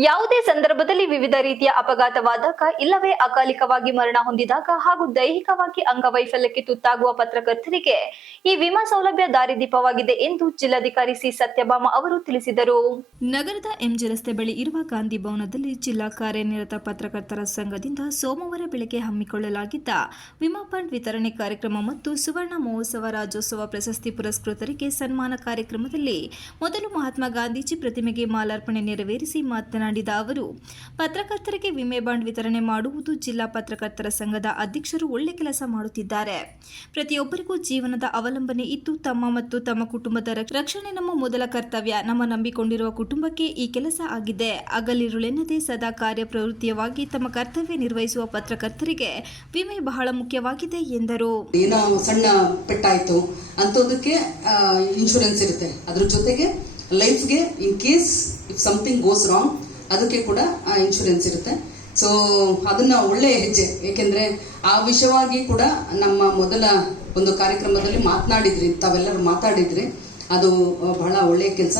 ಯಾವುದೇ ಸಂದರ್ಭದಲ್ಲಿ ವಿವಿಧ ರೀತಿಯ ಅಪಘಾತವಾದಾಗ ಇಲ್ಲವೇ ಅಕಾಲಿಕವಾಗಿ ಮರಣ ಹೊಂದಿದಾಗ ಹಾಗೂ ದೈಹಿಕವಾಗಿ ಅಂಗವೈಫಲ್ಯಕ್ಕೆ ತುತ್ತಾಗುವ ಪತ್ರಕರ್ತರಿಗೆ ಈ ವಿಮಾ ಸೌಲಭ್ಯ ದಾರಿದೀಪವಾಗಿದೆ ಎಂದು ಜಿಲ್ಲಾಧಿಕಾರಿ ಸಿ ಸತ್ಯಭಾಮ ಅವರು ತಿಳಿಸಿದರು. ನಗರದ ಎಂಜಿ ರಸ್ತೆ ಬಳಿ ಇರುವ ಗಾಂಧಿ ಭವನದಲ್ಲಿ ಜಿಲ್ಲಾ ಕಾರ್ಯನಿರತ ಪತ್ರಕರ್ತರ ಸಂಘದಿಂದ ಸೋಮವಾರ ಬೆಳಗ್ಗೆ ಹಮ್ಮಿಕೊಳ್ಳಲಾಗಿದ್ದ ವಿಮಾ ಫಂಡ್ ವಿತರಣೆ ಕಾರ್ಯಕ್ರಮ ಮತ್ತು ಸುವರ್ಣ ಮಹೋತ್ಸವ ರಾಜ್ಯೋತ್ಸವ ಪ್ರಶಸ್ತಿ ಪುರಸ್ಕೃತರಿಗೆ ಸನ್ಮಾನ ಕಾರ್ಯಕ್ರಮದಲ್ಲಿ ಮೊದಲು ಮಹಾತ್ಮ ಗಾಂಧೀಜಿ ಪ್ರತಿಮೆಗೆ ಮಾಲಾರ್ಪಣೆ ನೆರವೇರಿಸಿ ಮಾತನಾಡಿದ ಅವರು, ಪತ್ರಕರ್ತರಿಗೆ ವಿಮೆ ಬಾಂಡ್ ವಿತರಣೆ ಮಾಡುವುದು ಜಿಲ್ಲಾ ಪತ್ರಕರ್ತರ ಸಂಘದ ಅಧ್ಯಕ್ಷರು ಒಳ್ಳೆ ಕೆಲಸ ಮಾಡುತ್ತಿದ್ದಾರೆ. ಪ್ರತಿಯೊಬ್ಬರಿಗೂ ಜೀವನದ ಅವಲಂಬನೆ ಇದ್ದು ತಮ್ಮ ಮತ್ತು ತಮ್ಮ ಕುಟುಂಬದ ರಕ್ಷ- ರಕ್ಷಣೆ ನಮ್ಮ ಮೊದಲ ಕರ್ತವ್ಯ. ನಮ್ಮ ನಂಬಿಕೊಂಡಿರುವ ಕುಟುಂಬಕ್ಕೆ ಈ ಕೆಲಸ ಆಗಿದೆ. ಹಗಲಿರುಳೆನ್ನದೆ ಸದಾ ಕಾರ್ಯಪ್ರವೃತ್ತಿಯವಾಗಿ ತಮ್ಮ ಕರ್ತವ್ಯ ನಿರ್ವಹಿಸುವ ಪತ್ರಕರ್ತರಿಗೆ ವಿಮೆ ಬಹಳ ಮುಖ್ಯವಾಗಿದೆ ಎಂದರು. ಏನೋ ಸಣ್ಣ ಪೆಟ್ಟಾಯ್ತು ಅಂತದಕ್ಕೆ ಇನ್ಶೂರೆನ್ಸ್ ಇರುತ್ತೆ. ಅದ್ರ ಜೊತೆಗೆ ಲೈಫ್ಗೆ in case if something goes wrong ಅದಕ್ಕೆ ಕೂಡ ಇನ್ಶೂರೆನ್ಸ್ ಇರುತ್ತೆ. ಸೊ ಅದನ್ನ ಒಳ್ಳೆಯ ಹೆಜ್ಜೆ. ಏಕೆಂದ್ರೆ ಆ ವಿಷಯವಾಗಿ ಕೂಡ ನಮ್ಮ ಮೊದಲ ಒಂದು ಕಾರ್ಯಕ್ರಮದಲ್ಲಿ ಮಾತನಾಡಿದ್ರಿ, ತಾವೆಲ್ಲರೂ ಮಾತಾಡಿದ್ರಿ. ಅದು ಬಹಳ ಒಳ್ಳೆಯ ಕೆಲಸ.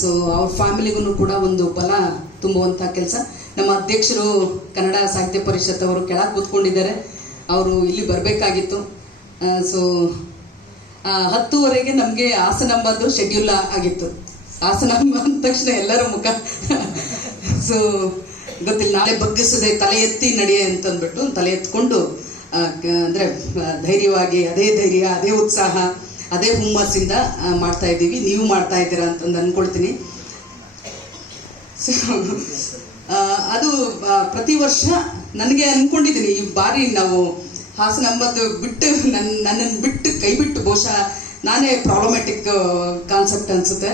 ಸೊ ಅವ್ರ ಫ್ಯಾಮಿಲಿಗೂ ಕೂಡ ಒಂದು ಬಲ ತುಂಬುವಂಥ ಕೆಲಸ. ನಮ್ಮ ಅಧ್ಯಕ್ಷರು ಕನ್ನಡ ಸಾಹಿತ್ಯ ಪರಿಷತ್ ಅವರು ಕೆಳಗೆ ಕೂತ್ಕೊಂಡಿದ್ದಾರೆ. ಅವರು ಇಲ್ಲಿ ಬರಬೇಕಾಗಿತ್ತು. ಸೊ ಹತ್ತುವರೆಗೆ ನಮಗೆ ಹಾಸನಂಬದ್ದು ಶೆಡ್ಯೂಲ್ ಆಗಿತ್ತು. ಹಾಸನಂಬ ಅಂದ ತಕ್ಷಣ ಎಲ್ಲರೂ ಮುಖ ಸೊ ಗೊತ್ತಿಲ್ಲ. ನಾಳೆ ಬಗ್ಗಿಸದೆ ತಲೆ ಎತ್ತಿ ನಡೆಯ ಅಂತಂದ್ಬಿಟ್ಟು ತಲೆ ಎತ್ಕೊಂಡು ಅಂದ್ರೆ ಧೈರ್ಯವಾಗಿ ಅದೇ ಧೈರ್ಯ ಅದೇ ಉತ್ಸಾಹ ಅದೇ ಹುಮ್ಮಸ್ಸಿಂದ ಮಾಡ್ತಾ ಇದ್ದೀವಿ. ನೀವು ಮಾಡ್ತಾ ಇದ್ದೀರಾ ಅಂತಂದು ಅನ್ಕೊಳ್ತೀನಿ. So, ಅದು ಪ್ರತಿ ವರ್ಷ ನನಗೆ ಅನ್ಕೊಂಡಿದ್ದೀನಿ ಈ ಬಾರಿ ನಾವು ಹಾಸನ ಅಮ್ಮದ್ದು ಬಿಟ್ಟು ನನ್ನ ನನ್ನನ್ನು ಬಿಟ್ಟು ಕೈ ಬಿಟ್ಟು ಬಹುಶಃ ನಾನೇ ಪ್ರಾಬ್ಲಮ್ಯಾಟಿಕ್ ಕಾನ್ಸೆಪ್ಟ್ ಅನ್ಸುತ್ತೆ.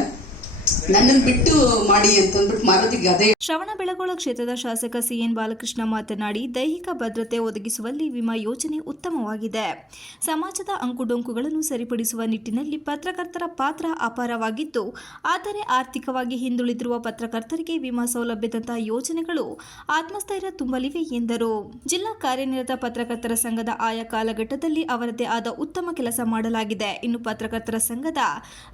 ನನ್ನನ್ನು ಬಿಟ್ಟು ಮಾಡಿ ಅಂತಂದ್ಬಿಟ್ಟು ಅದೇ ಶ್ರವಣಬೆಳಗೊಳ ಕ್ಷೇತ್ರದ ಶಾಸಕ ಸಿಎನ್ ಬಾಲಕೃಷ್ಣ ಮಾತನಾಡಿ ದೈಹಿಕ ಭದ್ರತೆ ಒದಗಿಸುವಲ್ಲಿ ವಿಮಾ ಯೋಜನೆ ಉತ್ತಮವಾಗಿದೆ. ಸಮಾಜದ ಅಂಕುಡೊಂಕುಗಳನ್ನು ಸರಿಪಡಿಸುವ ನಿಟ್ಟಿನಲ್ಲಿ ಪತ್ರಕರ್ತರ ಪಾತ್ರ ಅಪಾರವಾಗಿದ್ದು ಆದರೆ ಆರ್ಥಿಕವಾಗಿ ಹಿಂದುಳಿದಿರುವ ಪತ್ರಕರ್ತರಿಗೆ ವಿಮಾ ಸೌಲಭ್ಯದಂತಹ ಯೋಜನೆಗಳು ಆತ್ಮಸ್ಥೈರ್ಯ ತುಂಬಲಿವೆ ಎಂದರು. ಜಿಲ್ಲಾ ಕಾರ್ಯನಿರತ ಪತ್ರಕರ್ತರ ಸಂಘದ ಆಯಾ ಕಾಲಘಟ್ಟದಲ್ಲಿ ಅವರದೇ ಆದ ಉತ್ತಮ ಕೆಲಸ ಮಾಡಲಾಗಿದೆ. ಇನ್ನು ಪತ್ರಕರ್ತರ ಸಂಘದ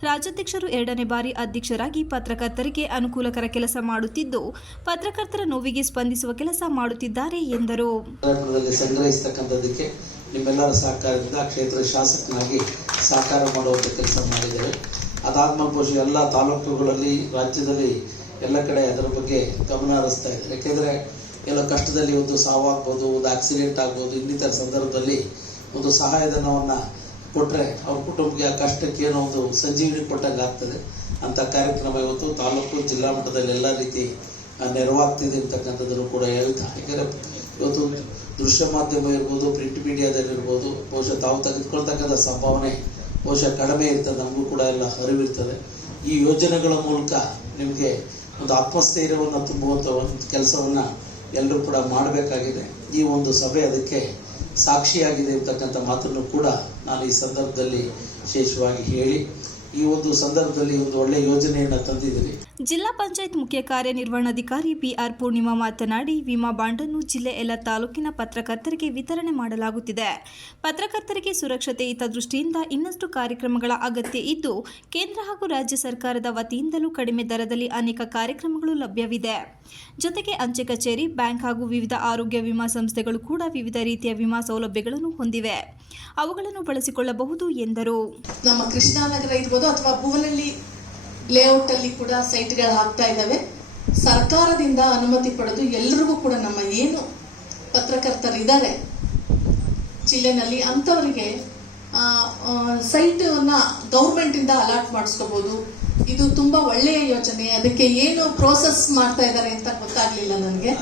ರಾಜ್ಯಾಧ್ಯಕ್ಷರು ಎರಡನೇ ಬಾರಿ ಅಧ್ಯಕ್ಷರಾಗಿ ಪತ್ರಕರ್ತರಿಗೆ ಅನುಕೂಲಕರ ಕೆಲಸ ಮಾಡುತ್ತಿದ್ದು, ಪತ್ರಕರ್ತರ ನೋವಿಗೆ ಸ್ಪಂದಿಸುವ ಕೆಲಸ ಮಾಡುತ್ತಿದ್ದಾರೆ ಎಂದರು. ಸಂಗ್ರಹಿಸ್ತಕ್ಕಂಥದ್ದಕ್ಕೆ ನಿಮ್ಮೆಲ್ಲರ ಸಹಕಾರದಿಂದ ಕ್ಷೇತ್ರ ಶಾಸಕನಾಗಿ ಸಹಕಾರ ಮಾಡುವಂಥ ಕೆಲಸ ಮಾಡಿದ್ದೇವೆ. ಅದಾದ್ಮೇಲೆ ಬಹುಶಃ ಎಲ್ಲ ತಾಲೂಕುಗಳಲ್ಲಿ, ರಾಜ್ಯದಲ್ಲಿ ಎಲ್ಲ ಕಡೆ ಅದರ ಬಗ್ಗೆ ಗಮನ ಹರಿಸ್ತಾ ಇದ್ದಾರೆ. ಯಾಕೆಂದರೆ ಎಲ್ಲ ಕಷ್ಟದಲ್ಲಿ ಒಂದು ಸಾವಾಗ್ಬೋದು ಒಂದು ಆಕ್ಸಿಡೆಂಟ್ ಆಗ್ಬೋದು, ಇನ್ನಿತರ ಸಂದರ್ಭದಲ್ಲಿ ಒಂದು ಸಹಾಯಧನವನ್ನ ಕೊಟ್ರೆ ಅವ್ರ ಕುಟುಂಬಕ್ಕೆ ಆ ಕಷ್ಟಕ್ಕೆ ಏನೋ ಒಂದು ಸಂಜೀವಿನಿ ಕೊಟ್ಟಂಗೆ ಆಗ್ತದೆ. ಅಂತ ಕಾರ್ಯಕ್ರಮ ಇವತ್ತು ತಾಲೂಕು ಜಿಲ್ಲಾ ಮಟ್ಟದಲ್ಲಿ ಎಲ್ಲ ರೀತಿ ನೆರವಾಗ್ತಿದೆ ಅಂತಕ್ಕಂಥದ್ದನ್ನು ಕೂಡ ಹೇಳ್ತಾ ಯಾಕಂದ್ರೆ ಇವತ್ತು ದೃಶ್ಯ ಮಾಧ್ಯಮ ಇರ್ಬೋದು, ಪ್ರಿಂಟ್ ಮೀಡಿಯಾದಲ್ಲಿ ಇರ್ಬೋದು, ಬಹುಶಃ ತಾವು ತೆಗೆದುಕೊಳ್ತಕ್ಕಂಥ ಸಂಭಾವನೆ ಬಹುಶಃ ಕಡಿಮೆ ಇರ್ತದೆ, ನಮಗೂ ಕೂಡ ಎಲ್ಲ ಅರಿವಿರ್ತದೆ. ಈ ಯೋಜನೆಗಳ ಮೂಲಕ ನಿಮಗೆ ಒಂದು ಆತ್ಮಸ್ಥೈರ್ಯವನ್ನು ತುಂಬುವಂಥ ಒಂದು ಕೆಲಸವನ್ನು ಎಲ್ಲರೂ ಕೂಡ ಮಾಡಬೇಕಾಗಿದೆ. ಈ ಒಂದು ಸಭೆ ಅದಕ್ಕೆ ಸಾಕ್ಷಿಯಾಗಿದೆ ಅಂತಕ್ಕಂಥ ಮಾತನ್ನು ಕೂಡ ನಾನು ಈ ಸಂದರ್ಭದಲ್ಲಿ ವಿಶೇಷವಾಗಿ ಹೇಳಿ ಈ ಒಂದು ಸಂದರ್ಭದಲ್ಲಿ ಒಂದು ಒಳ್ಳೆಯ ಯೋಜನೆಯನ್ನು ತಂದಿದ್ದೀರಿ. ಜಿಲ್ಲಾ ಪಂಚಾಯತ್ ಮುಖ್ಯ ಕಾರ್ಯನಿರ್ವಹಣಾಧಿಕಾರಿ ಬಿಆರ್ ಪೂರ್ಣಿಮಾ ಮಾತನಾಡಿ ವಿಮಾ ಬಾಂಡನ್ನು ಜಿಲ್ಲೆ ಎಲ್ಲ ತಾಲೂಕಿನ ಪತ್ರಕರ್ತರಿಗೆ ವಿತರಣೆ ಮಾಡಲಾಗುತ್ತಿದೆ. ಪತ್ರಕರ್ತರಿಗೆ ಸುರಕ್ಷತೆ ಹಿತದೃಷ್ಟಿಯಿಂದ ದೃಷ್ಟಿಯಿಂದ ಇನ್ನಷ್ಟು ಕಾರ್ಯಕ್ರಮಗಳ ಅಗತ್ಯ ಇದ್ದು ಕೇಂದ್ರ ಹಾಗೂ ರಾಜ್ಯ ಸರ್ಕಾರದ ವತಿಯಿಂದಲೂ ಕಡಿಮೆ ದರದಲ್ಲಿ ಅನೇಕ ಕಾರ್ಯಕ್ರಮಗಳು ಲಭ್ಯವಿದೆ. ಜೊತೆಗೆ ಅಂಚೆ ಕಚೇರಿ ಬ್ಯಾಂಕ್ ಹಾಗೂ ವಿವಿಧ ಆರೋಗ್ಯ ವಿಮಾ ಸಂಸ್ಥೆಗಳು ಕೂಡ ವಿವಿಧ ರೀತಿಯ ವಿಮಾ ಸೌಲಭ್ಯಗಳನ್ನು ಹೊಂದಿವೆ. ಅವುಗಳನ್ನು ಬಳಸಿಕೊಳ್ಳಬಹುದು ಎಂದರು. ನಮ್ಮ ಕೃಷ್ಣಾನಗರ ಇರ್ಬೋದು ಅಥವಾ ಭುವನಹಳ್ಳಿ ಲೇಔಟ್ ಅಲ್ಲಿ ಕೂಡ ಸೈಟ್ಗಳು ಹಾಕ್ತಾ ಇದ್ದಾವೆ. ಸರ್ಕಾರದಿಂದ ಅನುಮತಿ ಪಡೆದು ಎಲ್ಲರಿಗೂ ಕೂಡ ನಮ್ಮ ಏನು ಪತ್ರಕರ್ತರು ಇದ್ದಾರೆ, ಜಿಲ್ಲೆನಲ್ಲಿ ಅಂಥವರಿಗೆ ಸೈಟ್ ಅನ್ನ ಗೌರ್ಮೆಂಟ್ ಇಂದ ಅಲಾಟ್ ಮಾಡಿಸ್ಕೋಬಹುದು ಇದು ತುಂಬಾ ಒಳ್ಳೆಯ ಯೋಜನೆ. ಅದಕ್ಕೆ ಏನು ಪ್ರೋಸೆಸ್ ಮಾಡ್ತಾ ಇದ್ದಾರೆ ಅಂತ ಗೊತ್ತಾಗ್ಲಿಲ್ಲ ನನಗೆ.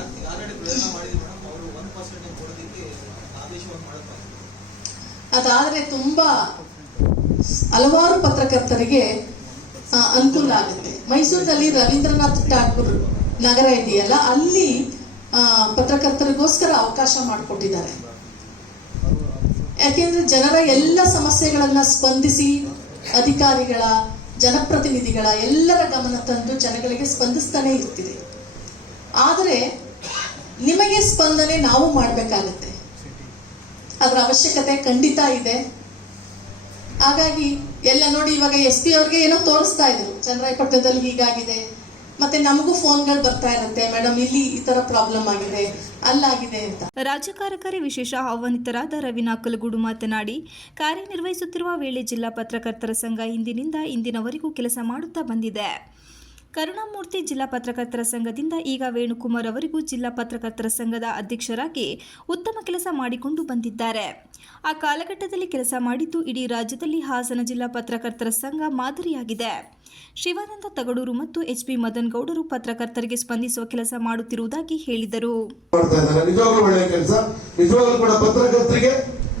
ಅದಾದ್ರೆ ತುಂಬಾ ಹಲವಾರು ಪತ್ರಕರ್ತರಿಗೆ ಅನುಕೂಲ ಆಗುತ್ತೆ. ಮೈಸೂರಿನಲ್ಲಿ ರವೀಂದ್ರನಾಥ್ ಠಾಕೂರ್ ನಗರ ಇದೆಯಲ್ಲ, ಅಲ್ಲಿ ಪತ್ರಕರ್ತರಿಗೋಸ್ಕರ ಅವಕಾಶ ಮಾಡಿಕೊಟ್ಟಿದ್ದಾರೆ. ಯಾಕೆಂದ್ರೆ ಜನರ ಎಲ್ಲ ಸಮಸ್ಯೆಗಳನ್ನ ಸ್ಪಂದಿಸಿ, ಅಧಿಕಾರಿಗಳ, ಜನಪ್ರತಿನಿಧಿಗಳ ಎಲ್ಲರ ಗಮನ ತಂದು ಜನಗಳಿಗೆ ಸ್ಪಂದಿಸ್ತಾನೆ ಇರ್ತೀರಿ ಆದರೆ, ನಿಮಗೆ ಸ್ಪಂದನೆ ನಾವು ಮಾಡಬೇಕಾಗತ್ತೆ. ಅದರ ಅವಶ್ಯಕತೆ ಖಂಡಿತ ಇದೆ. ಹಾಗಾಗಿ ಎಲ್ಲ ನೋಡಿ ಇವಾಗ ಎಸ್ ಪಿ ಅವ್ರಿಗೆ ಏನೋ ತೋರಿಸ್ತಾ ಇದ್ರು ಚನ್ನರಾಯಪಟ್ಟಣದಲ್ಲಿ ಹೀಗಾಗಿದೆ. ಮತ್ತೆ ನಮಗೂ ಫೋನ್ಗಳು ಬರ್ತಾ ಇರುತ್ತೆ, ಮೇಡಮ್, ಇಲ್ಲಿ ಈ ತರ ಪ್ರಾಬ್ಲಮ್ ಆಗಿದೆ, ಅಲ್ಲಾಗಿದೆ ಅಂತ. ರಾಜ್ಯ ಕಾರ್ಯಕಾರಿ ವಿಶೇಷ ಆಹ್ವಾನಿತರಾದ ರವೀನಾ ಕಲಗೂಡು ಮಾತನಾಡಿ, ಕಾರ್ಯನಿರ್ವಹಿಸುತ್ತಿರುವ ವೇಳೆ ಜಿಲ್ಲಾ ಪತ್ರಕರ್ತರ ಸಂಘ ಇಂದಿನಿಂದ ಇಂದಿನವರೆಗೂ ಕೆಲಸ ಮಾಡುತ್ತಾ ಬಂದಿದೆ. ಕರುಣಾಮೂರ್ತಿ ಜಿಲ್ಲಾ ಪತ್ರಕರ್ತರ ಸಂಘದಿಂದ ಈಗ ವೇಣುಕುಮಾರ್ ಅವರಿಗೂ ಜಿಲ್ಲಾ ಪತ್ರಕರ್ತರ ಸಂಘದ ಅಧ್ಯಕ್ಷರಾಗಿ ಉತ್ತಮ ಕೆಲಸ ಮಾಡಿಕೊಂಡು ಬಂದಿದ್ದಾರೆ. ಆ ಕಾಲಘಟ್ಟದಲ್ಲಿ ಕೆಲಸ ಮಾಡಿದ್ದು ಇಡೀ ರಾಜ್ಯದಲ್ಲಿ ಹಾಸನ ಜಿಲ್ಲಾ ಪತ್ರಕರ್ತರ ಸಂಘ ಮಾದರಿಯಾಗಿದೆ. ಶಿವಾನಂದ ತಗಡೂರು ಮತ್ತು ಎಚ್ಪಿ ಮದನ್ ಗೌಡರು ಪತ್ರಕರ್ತರಿಗೆ ಸ್ಪಂದಿಸುವ ಕೆಲಸ ಮಾಡುತ್ತಿರುವುದಾಗಿ ಹೇಳಿದರು.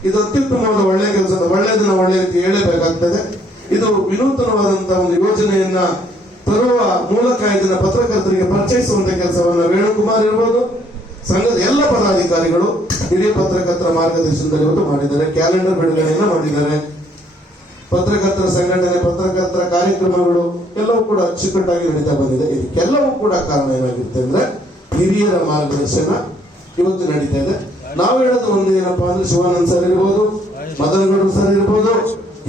ಇದು ಅತ್ಯುತ್ತಮವಾದ ಒಳ್ಳೆಯ ಕೆಲಸ. ಒಳ್ಳೆಯದನ್ನ ಒಳ್ಳೆಯ ಹೇಳಬೇಕಾಗ್ತದೆ. ಇದು ವಿನೂತನವಾದಂತಹ ಒಂದು ಯೋಜನೆಯನ್ನ ತರುವ ಮೂಲಕ ಇದನ್ನ ಪತ್ರಕರ್ತರಿಗೆ ಪರಿಚಯಿಸುವಂತ ಕೆಲಸವನ್ನ ವೇಣುಕುಮಾರ್ ಇರ್ಬೋದು. ಸಂಘದ ಎಲ್ಲ ಪದಾಧಿಕಾರಿಗಳು ಹಿರಿಯ ಪತ್ರಕರ್ತರ ಮಾರ್ಗದರ್ಶನದಲ್ಲಿ ಒಂದು ಮಾಡಿದ್ದಾರೆ. ಕ್ಯಾಲೆಂಡರ್ ಬಿಡುಗಡೆಯನ್ನ ಮಾಡಿದ್ದಾರೆ. ಪತ್ರಕರ್ತರ ಸಂಘಟನೆ, ಪತ್ರಕರ್ತರ ಕಾರ್ಯಕ್ರಮಗಳು ಎಲ್ಲವೂ ಕೂಡ ಅಚ್ಚುಕಟ್ಟಾಗಿ ನಡೀತಾ ಬಂದಿದೆ. ಇದಕ್ಕೆಲ್ಲವೂ ಕೂಡ ಕಾರಣ ಏನಾಗಿರುತ್ತೆ ಅಂದ್ರೆ ಹಿರಿಯರ ಮಾರ್ಗದರ್ಶನ ಇವತ್ತು ನಡೀತಾ ಇದೆ. ನಾವು ಹೇಳೋದು ಒಂದು ಏನಪ್ಪಾ ಅಂದ್ರೆ ಶಿವಾನಂದ್ ಸರ್ ಇರ್ಬೋದು ಮದನ್ ಗೌಡ್ರು ಸರ್ ಇರ್ಬೋದು,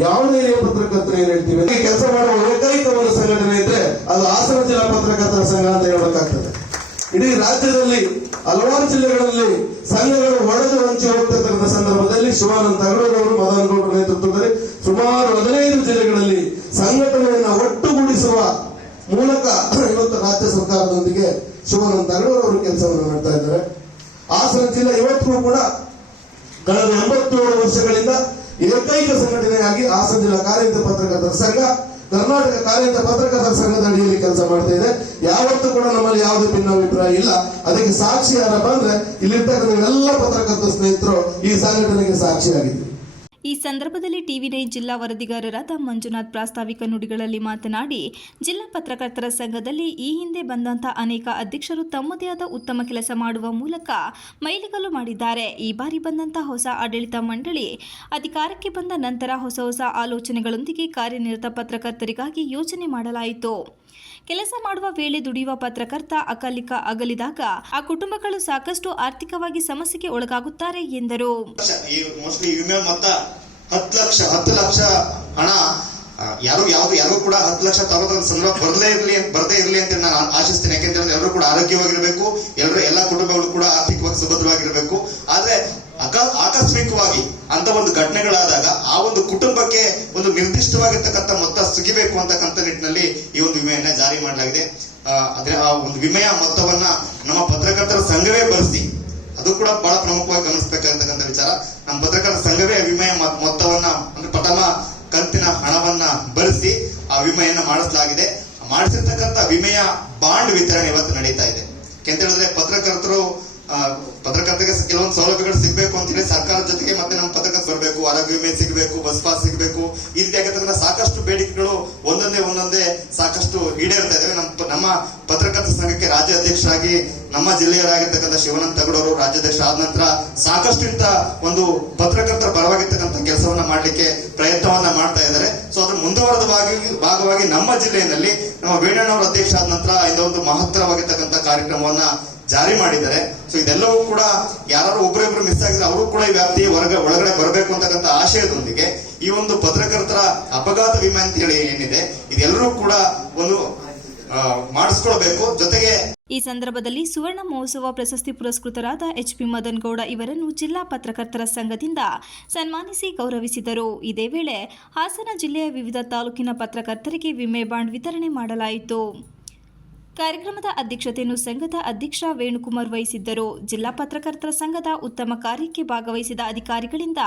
ಯಾವುದೇ ಹಿರಿಯ ಪತ್ರಕರ್ತರು ಏನ್ ಹೇಳ್ತೀವಿ ಕೆಲಸ ಮಾಡುವ ಏಕೈಕ ಒಂದು ಸಂಘಟನೆ ಇದ್ರೆ ಅದು ಹಾಸನ ಜಿಲ್ಲಾ ಸಂಘ ಅಂತ ಹೇಳಬೇಕಾಗ್ತದೆ ಇಡೀ ರಾಜ್ಯದಲ್ಲಿ ಹಲವಾರು ಜಿಲ್ಲೆಗಳಲ್ಲಿ ಸಂಘಗಳು ಒಡೆದು ಹಂಚಿ ಹೋಗ್ತಿರ್ತಕ್ಕಂಥ ಸಂದರ್ಭದಲ್ಲಿ ಶಿವಾನಂದ ತಗಡೂರವರು ಮದನ್ ಗೌಡರ ನೇತೃತ್ವದಲ್ಲಿ ಸುಮಾರು ಹದಿನೈದು ಜಿಲ್ಲೆಗಳಲ್ಲಿ ಸಂಘಟನೆಯನ್ನ ಒಟ್ಟುಗೂಡಿಸುವ ಮೂಲಕ ಇವತ್ತು ರಾಜ್ಯ ಸರ್ಕಾರದೊಂದಿಗೆ ಶಿವಾನಂದ ತಗಡೂರವರು ಕೆಲಸವನ್ನು ಮಾಡ್ತಾ ಇದ್ದಾರೆ. ಹಾಸನ ಜಿಲ್ಲೆ ಇವತ್ತಿಗೂ ಕೂಡ ಕಳೆದ ಎಂಬತ್ತೇಳು ವರ್ಷಗಳಿಂದ ಏಕೈಕ ಸಂಘಟನೆಯಾಗಿ ಹಾಸನ ಜಿಲ್ಲಾ ಕಾರ್ಯನಿರತ ಪತ್ರಕರ್ತರ ಸಂಘ ಕರ್ನಾಟಕ ಕಾರ್ಯಂತ ಪತ್ರಕರ್ತರ ಸಂಘದ ಅಡಿಯಲ್ಲಿ ಕೆಲಸ ಮಾಡ್ತಾ ಇದೆ. ಯಾವತ್ತೂ ಕೂಡ ನಮ್ಮಲ್ಲಿ ಯಾವುದೇ ಭಿನ್ನಾಭಿಪ್ರಾಯ ಇಲ್ಲ. ಅದಕ್ಕೆ ಸಾಕ್ಷಿ ಯಾರಪ್ಪ ಅಂದ್ರೆ ಇಲ್ಲಿರ್ತಕ್ಕಂಥ ಎಲ್ಲ ಪತ್ರಕರ್ತ ಸ್ನೇಹಿತರು ಈ ಸಂಘಟನೆಗೆ ಸಾಕ್ಷಿಯಾಗಿದ್ದೀವಿ ಈ ಸಂದರ್ಭದಲ್ಲಿ ಟಿವಿ ನೈನ್ ಜಿಲ್ಲಾ ವರದಿಗಾರರಾದ ಮಂಜುನಾಥ್ ಪ್ರಾಸ್ತಾವಿಕ ನುಡಿಗಳಲ್ಲಿ ಮಾತನಾಡಿ, ಜಿಲ್ಲಾ ಪತ್ರಕರ್ತರ ಸಂಘದಲ್ಲಿ ಈ ಹಿಂದೆ ಬಂದಂತಹ ಅನೇಕ ಅಧ್ಯಕ್ಷರು ತಮ್ಮದೇ ಆದ ಉತ್ತಮ ಕೆಲಸ ಮಾಡುವ ಮೂಲಕ ಮೈಲಿಗಲ್ಲು ಮಾಡಿದ್ದಾರೆ. ಈ ಬಾರಿ ಬಂದಂತಹ ಹೊಸ ಆಡಳಿತ ಮಂಡಳಿ ಅಧಿಕಾರಕ್ಕೆ ಬಂದ ನಂತರ ಹೊಸ ಹೊಸ ಆಲೋಚನೆಗಳೊಂದಿಗೆ ಕಾರ್ಯನಿರತ ಪತ್ರಕರ್ತರಿಗಾಗಿ ಯೋಚನೆ ಮಾಡಲಾಯಿತು. ಕೆಲಸ ಮಾಡುವ ವೇಳೆ ದುಡಿಯುವ ಪತ್ರಕರ್ತ ಅಕಾಲಿಕ ಅಗಲಿದಾಗ ಆ ಕುಟುಂಬಗಳು ಸಾಕಷ್ಟು ಆರ್ಥಿಕವಾಗಿ ಸಮಸ್ಯೆಗೆ ಒಳಗಾಗುತ್ತಾರೆ ಎಂದರು. ಯಾರು ಯಾವ್ದು ಯಾರು ಕೂಡ ಹತ್ತು ಲಕ್ಷ ತಗೋದ್ರ ಸಂದರ್ಭ ಬರ್ಲೇ ಇರ್ಲಿ, ಬರದೇ ಇರ್ಲಿ ಅಂತ ನಾನು ಆಶಿಸ್ತೇನೆ. ಯಾಕೆಂದ್ರೆ ಎಲ್ಲರೂ ಕೂಡ ಆರೋಗ್ಯವಾಗಿರಬೇಕು, ಎಲ್ಲರೂ ಎಲ್ಲಾ ಕುಟುಂಬಗಳು ಕೂಡ ಆರ್ಥಿಕವಾಗಿ ಸುಭದ್ರವಾಗಿರಬೇಕು ಆದ್ರೆ ಆಕಸ್ಮಿಕವಾಗಿ ಅಂತ ಒಂದು ಘಟನೆಗಳಾದಾಗ ಆ ಒಂದು ಕುಟುಂಬಕ್ಕೆ ಒಂದು ನಿರ್ದಿಷ್ಟವಾಗಿರ್ತಕ್ಕಂಥ ಮೊತ್ತ ಸಿಗಬೇಕು ಅಂತಕ್ಕಂಥ ನಿಟ್ಟಿನಲ್ಲಿ ಈ ಒಂದು ವಿಮೆಯನ್ನ ಜಾರಿ ಮಾಡಲಾಗಿದೆ. ಅಂದ್ರೆ ಆ ಒಂದು ವಿಮೆಯ ಮೊತ್ತವನ್ನ ನಮ್ಮ ಪತ್ರಕರ್ತರ ಸಂಘವೇ ಭರಿಸಿ, ಅದು ಕೂಡ ಬಹಳ ಪ್ರಮುಖವಾಗಿ ಗಮನಿಸಬೇಕಾಗಿರ್ತಕ್ಕಂಥ ವಿಚಾರ. ನಮ್ಮ ಪತ್ರಕರ್ತರ ಸಂಘವೇ ವಿಮೆಯ ಮೊತ್- ಮೊತ್ತವನ್ನ, ಅಂದ್ರೆ ಪ್ರಥಮ ಕಂತಿನ ಹಣವನ್ನ ಭರಿಸಿ ಆ ವಿಮೆಯನ್ನ ಮಾಡಿಸಲಾಗಿದೆ. ಮಾಡಿಸಿರ್ತಕ್ಕಂಥ ವಿಮೆಯ ಬಾಂಡ್ ವಿತರಣೆ ಇವತ್ತು ನಡೀತಾ ಇದೆ. ಯಾಕೆಂತ ಹೇಳಿದ್ರೆ ಪತ್ರಕರ್ತರು ಪತ್ರಕರ್ತರಿಗೆ ಕೆಲವೊಂದು ಸೌಲಭ್ಯಗಳು ಸಿಗಬೇಕು ಅಂತ ಹೇಳಿ ಸರ್ಕಾರದ ಜೊತೆಗೆ ಮತ್ತೆ ನಮ್ಮ ಪತ್ರಕರ್ತ ಬರಬೇಕು ಆರೋಗ್ಯ ವಿಮೆ ಸಿಗಬೇಕು, ಬಸ್ ಪಾಸ್ ಸಿಗಬೇಕು. ಈ ರೀತಿಯಾಗಿರ್ತಕ್ಕಂಥ ಸಾಕಷ್ಟು ಬೇಡಿಕೆಗಳು ಒಂದೊಂದೇ ಒಂದೊಂದೇ ಸಾಕಷ್ಟು ಈಡೇರ್ತಾ ಇದ್ದಾವೆ. ನಮ್ಮ ನಮ್ಮ ಪತ್ರಕರ್ತ ಸಂಘಕ್ಕೆ ರಾಜ್ಯ ಅಧ್ಯಕ್ಷರಾಗಿ ನಮ್ಮ ಜಿಲ್ಲೆಯವರಾಗಿರ್ತಕ್ಕಂಥ ಶಿವಾನಂದ ತಗಡವರು ರಾಜ್ಯಾಧ್ಯಕ್ಷ ಆದ ನಂತರ ಸಾಕಷ್ಟು ಇಂತ ಒಂದು ಪತ್ರಕರ್ತರ ಪರವಾಗಿರ್ತಕ್ಕಂಥ ಕೆಲಸವನ್ನ ಮಾಡ್ಲಿಕ್ಕೆ ಪ್ರಯತ್ನವನ್ನ ಮಾಡ್ತಾ ಇದ್ದಾರೆ. ಸೊ ಅದ್ರ ಮುಂದುವರೆದ ಭಾಗಿ ಭಾಗವಾಗಿ ನಮ್ಮ ಜಿಲ್ಲೆಯಲ್ಲಿ ನಮ್ಮ ವೇಣಣ್ಣವರ ಅಧ್ಯಕ್ಷ ಆದ ನಂತರ ಇದೊಂದು ಮಹತ್ತರವಾಗಿರ್ತಕ್ಕಂಥ ಕಾರ್ಯಕ್ರಮವನ್ನ ಜಾರಿ ಮಾಡಿದ್ದಾರೆ. ಸೊ ಇದೆಲ್ಲವೂ ಕೂಡ ಯಾರು ಒಬ್ಬರೊಬ್ರು ಮಿಸ್ ಆಗಿದ್ರೆ ಅವರು ಕೂಡ ಈ ವ್ಯಾಪ್ತಿ ಹೊರಗ ಒಳಗಡೆ ಬರಬೇಕು ಅಂತಕ್ಕಂಥ ಆಶಯದೊಂದಿಗೆ ಈ ಒಂದು ಪತ್ರಕರ್ತರ ಅಪಘಾತ ವಿಮೆ ಅಂತ ಹೇಳಿ ಏನಿದೆ, ಇದೆಲ್ಲರೂ ಕೂಡ ಒಂದು ಮಾಡಿಸ್ಕೊಳ್ಬೇಕು. ಜೊತೆಗೆ ಈ ಸಂದರ್ಭದಲ್ಲಿ ಸುವರ್ಣ ಮಹೋತ್ಸವ ಪ್ರಶಸ್ತಿ ಪುರಸ್ಕೃತರಾದ ಎಚ್ಪಿ ಮದನ್ ಗೌಡ ಇವರನ್ನು ಜಿಲ್ಲಾ ಪತ್ರಕರ್ತರ ಸಂಘದಿಂದ ಸನ್ಮಾನಿಸಿ ಗೌರವಿಸಿದರು. ಇದೇ ವೇಳೆ ಹಾಸನ ಜಿಲ್ಲೆಯ ವಿವಿಧ ತಾಲೂಕಿನ ಪತ್ರಕರ್ತರಿಗೆ ವಿಮೆ ಬಾಂಡ್ ವಿತರಣೆ ಮಾಡಲಾಯಿತು. ಕಾರ್ಯಕ್ರಮದ ಅಧ್ಯಕ್ಷತೆಯನ್ನು ಸಂಘದ ಅಧ್ಯಕ್ಷ ವೇಣುಕುಮಾರ್ ವಹಿಸಿದ್ದರು. ಜಿಲ್ಲಾ ಪತ್ರಕರ್ತರ ಸಂಘದ ಉತ್ತಮ ಕಾರ್ಯಕ್ಕೆ ಭಾಗವಹಿಸಿದ ಅಧಿಕಾರಿಗಳಿಂದ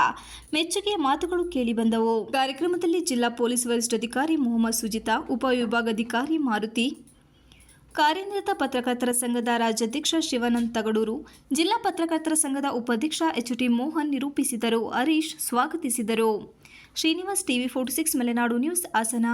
ಮೆಚ್ಚುಗೆಯ ಮಾತುಗಳು ಕೇಳಿಬಂದವು ಕಾರ್ಯಕ್ರಮದಲ್ಲಿ ಜಿಲ್ಲಾ ಪೊಲೀಸ್ ವರಿಷ್ಠಾಧಿಕಾರಿ ಮೊಹಮ್ಮದ್ ಸುಜಿತಾ ಉಪವಿಭಾಗಾಧಿಕಾರಿ ಮಾರುತಿ, ಕಾರ್ಯನಿರತ ಪತ್ರಕರ್ತರ ಸಂಘದ ರಾಜ್ಯಾಧ್ಯಕ್ಷ ಶಿವಾನಂದ್ ತಗಡೂರು, ಜಿಲ್ಲಾ ಪತ್ರಕರ್ತರ ಸಂಘದ ಉಪಾಧ್ಯಕ್ಷ ಎಚ್ ಟಿ ಮೋಹನ್ ನಿರೂಪಿಸಿದರು. ಹರೀಶ್ ಸ್ವಾಗತಿಸಿದರು. Srinivas TV forty six, Malenadu news, Hassan.